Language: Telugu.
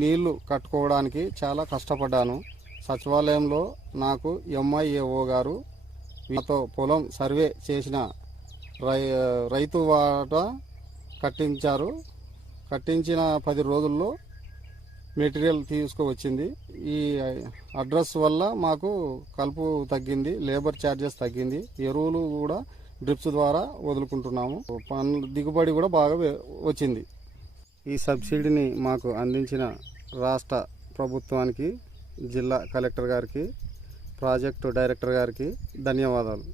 నీళ్లు కట్టుకోవడానికి చాలా కష్టపడ్డాను. సచివాలయంలో నాకు ఎంఐఏఓ గారు నాతో పొలం సర్వే చేసిన రైతు వాటా కట్టించారు. కట్టించిన 10 రోజుల్లో మెటీరియల్ తీసుకువచ్చింది. ఈ అడ్రస్ వల్ల మాకు కలుపు తగ్గింది, లేబర్ ఛార్జెస్ తగ్గింది, ఎరువులు కూడా డ్రిప్స్ ద్వారా వదులుకుంటున్నాము. దిగుబడి కూడా బాగా వచ్చింది. ఈ సబ్సిడీని మాకు అందించిన రాష్ట్ర ప్రభుత్వానికి, జిల్లా కలెక్టర్ గారికి, ప్రాజెక్టు డైరెక్టర్ గారికి ధన్యవాదాలు.